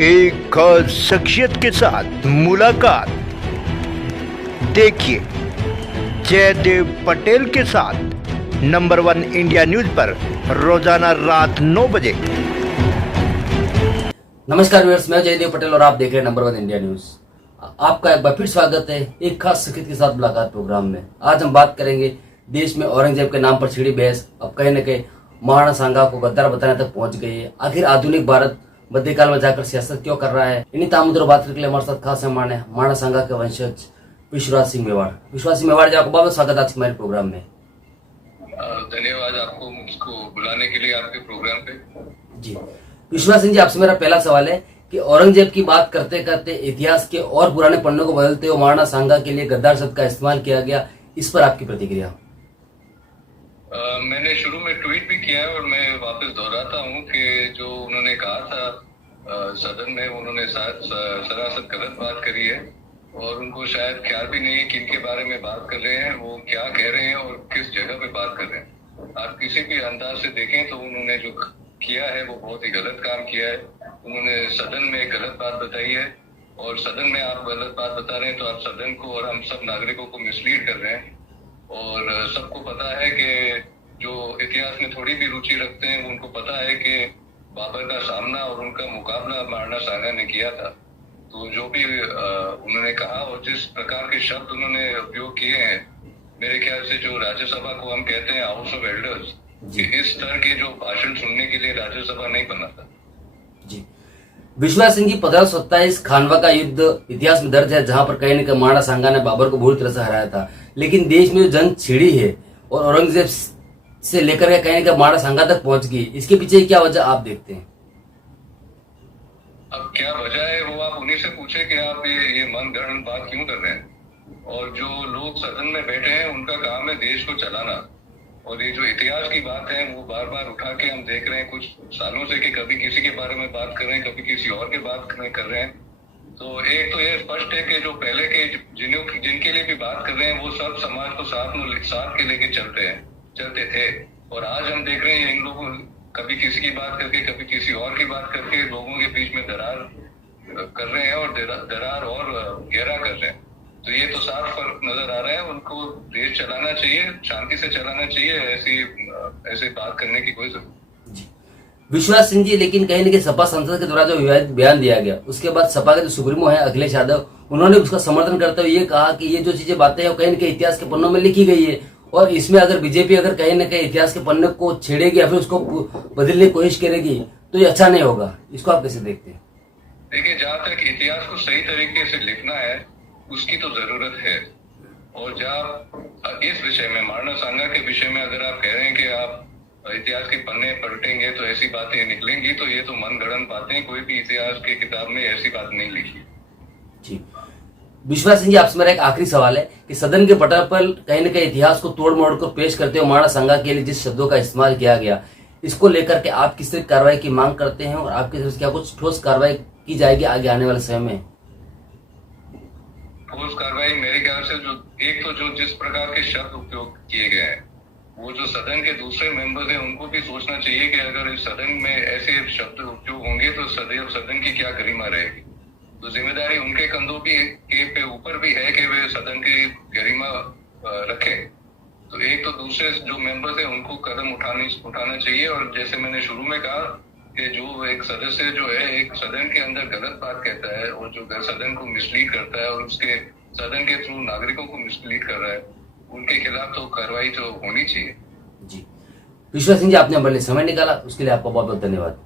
एक खास शख्सियत के साथ मुलाकात। देखिए जयदेव पटेल के साथ नंबर 1 इंडिया न्यूज पर रोजाना रात 9 बजे। नमस्कार व्यूअर्स, मैं जयदेव पटेल और आप देख रहे हैं नंबर 1 इंडिया न्यूज। आपका एक बार फिर स्वागत है एक खास शख्सियत के साथ मुलाकात प्रोग्राम में। आज हम बात करेंगे देश में औरंगजेब के नाम पर छिड़ी बहस अब कहीं न कहीं महाराणा सांगा को गद्दार बताने तक पहुंच गई है। आखिर आधुनिक भारत मध्यकाल में जाकर सियासत क्यों कर रहा है, इन्हीं तामुद्रों बात करने के लिए हमारे साथ खास मेहमान है महाराणा सांगा के वंशज विश्वराज सिंह मेवाड़। विश्वराज सिंह मेवाड़ जी, आपको बहुत स्वागत है आज के हमारे प्रोग्राम में। धन्यवाद आपको मुझको बुलाने के लिए आपके प्रोग्राम पे। जी विश्वराज सिंह जी, आपसे मेरा पहला सवाल है कि औरंगजेब की बात करते करते इतिहास के और पुराने पन्नों को बदलते हुए महाराणा सांगा के लिए गद्दार शब्द का इस्तेमाल किया गया, इस पर आपकी प्रतिक्रिया? मैंने शुरू में ट्वीट भी किया है और मैं वापस दोहराता हूँ कि जो उन्होंने कहा था सदन में, उन्होंने सरासर गलत बात करी है और उनको शायद ख्याल भी नहीं है किनके बारे में बात कर रहे हैं, वो क्या कह रहे हैं और किस जगह पे बात कर रहे हैं। आप किसी भी अंदाज से देखें तो उन्होंने जो किया है वो बहुत ही गलत काम किया है। उन्होंने सदन में गलत बात बताई है और सदन में आप गलत बात बता रहे हैं तो आप सदन को और हम सब नागरिकों को मिसलीड कर रहे हैं। और सबको पता है कि जो इतिहास में थोड़ी भी रुचि रखते हैं उनको पता है कि बाबर का सामना और उनका मुकाबला महाराणा सांगा ने किया था। तो जो भी उन्होंने कहा और जिस प्रकार के शब्द उन्होंने उपयोग किए हैं, मेरे ख्याल से जो राज्यसभा को हम कहते हैं हाउस ऑफ एल्डर्स, इस तरह के जो भाषण सुनने के लिए राज्यसभा नहीं बना था। जी विश्वराज सिंह जी, 1527 खानवा का युद्ध इतिहास में दर्ज है, जहां पर कहीं न कहीं महाराणा सांगा ने बाबर को बुरी तरह से हराया था। लेकिन देश में जो जंग छिड़ी है और औरंगजेब से लेकर के कहीं न कहीं महाराणा सांगा तक पहुंच गई, इसके पीछे क्या वजह आप देखते हैं? अब क्या वजह है वो आप उन्हीं से पूछे कि आप ये मनगढ़ंत बात क्यों कर रहे हैं। और जो लोग सदन में बैठे हैं उनका काम है देश को चलाना। और ये जो इतिहास की बात है वो बार बार उठा के हम देख रहे हैं कुछ सालों से कि कभी किसी के बारे में बात कर रहे हैं, कभी किसी और के बात कर रहे हैं। तो एक तो ये स्पष्ट है कि जो पहले के जिनके लिए भी बात कर रहे हैं वो सब समाज को साथ के लेके चलते थे। और आज हम देख रहे हैं इन लोगों कभी किसी की बात करके कभी किसी और की बात करके लोगों के बीच में दरार कर रहे हैं और दरार और गहरा कर रहे हैं। तो ये तो साफ फर्क नजर आ रहा है। उनको देश चलाना चाहिए, शांति से चलाना चाहिए, ऐसी बात करने की कोई जरूरत। विश्वराज सिंह जी, लेकिन कहीं न कहीं सपा संसद के द्वारा जो विवादित बयान दिया गया, उसके बाद सपा के जो सुप्रीमो है अखिलेश यादव, उन्होंने उसका समर्थन करते हुए ये कहा कि ये जो चीजें बातें हैं कहीं न कहीं इतिहास के पन्नों में लिखी गई है और इसमें अगर बीजेपी अगर कहीं न कहीं इतिहास के पन्ने को छेड़ेगी या फिर उसको बदलने की कोशिश करेगी तो ये अच्छा नहीं होगा। इसको आप कैसे देखते हैं? देखिए, जहाँ तक इतिहास को सही तरीके से लिखना है उसकी तो जरूरत है। और जब इस विषय में महाराणा सांगा के विषय में अगर आप कह रहे हैं कि आप इतिहास के पन्ने पलटेंगे तो ऐसी बातें निकलेंगी, तो ये तो मनगढ़ंत बातें, कोई भी इतिहास की किताब में ऐसी बात नहीं लिखी। जी विश्वनाथ सिंह जी, आपसे मेरा एक आखिरी सवाल है कि सदन के पटल पर कहीं न कहीं इतिहास को तोड़ मोड़ कर पेश करते हुए महाराणा सांगा के लिए जिस शब्दों का इस्तेमाल किया गया, इसको लेकर के आप किस तरह कार्रवाई की मांग करते हैं और आपकी तरफ से क्या कुछ ठोस कार्रवाई की जाएगी आगे आने वाले समय में? ठोस कार्रवाई मेरे ख्याल से जो जिस प्रकार के शब्द उपयोग किए गए हैं, वो जो सदन के दूसरे मेंबर्स हैं उनको भी सोचना चाहिए कि अगर इस सदन में ऐसे शब्द उपयोग होंगे तो सदन की क्या गरिमा रहेगी। तो जिम्मेदारी उनके कंधों के ऊपर भी है कि वे सदन की गरिमा रखें। तो एक तो दूसरे जो मेंबर्स हैं उनको कदम उठाना चाहिए। और जैसे मैंने शुरू में कहा कि जो एक सदस्य जो है एक सदन के अंदर गलत बात कहता है और जो सदन को मिसलीड करता है और उसके सदन के थ्रू नागरिकों को मिसलीड कर रहा है, उनके खिलाफ तो कार्रवाई तो होनी चाहिए। जी विश्वनाथ सिंह जी, आपने हमारे लिए समय निकाला, उसके लिए आपका बहुत बहुत धन्यवाद।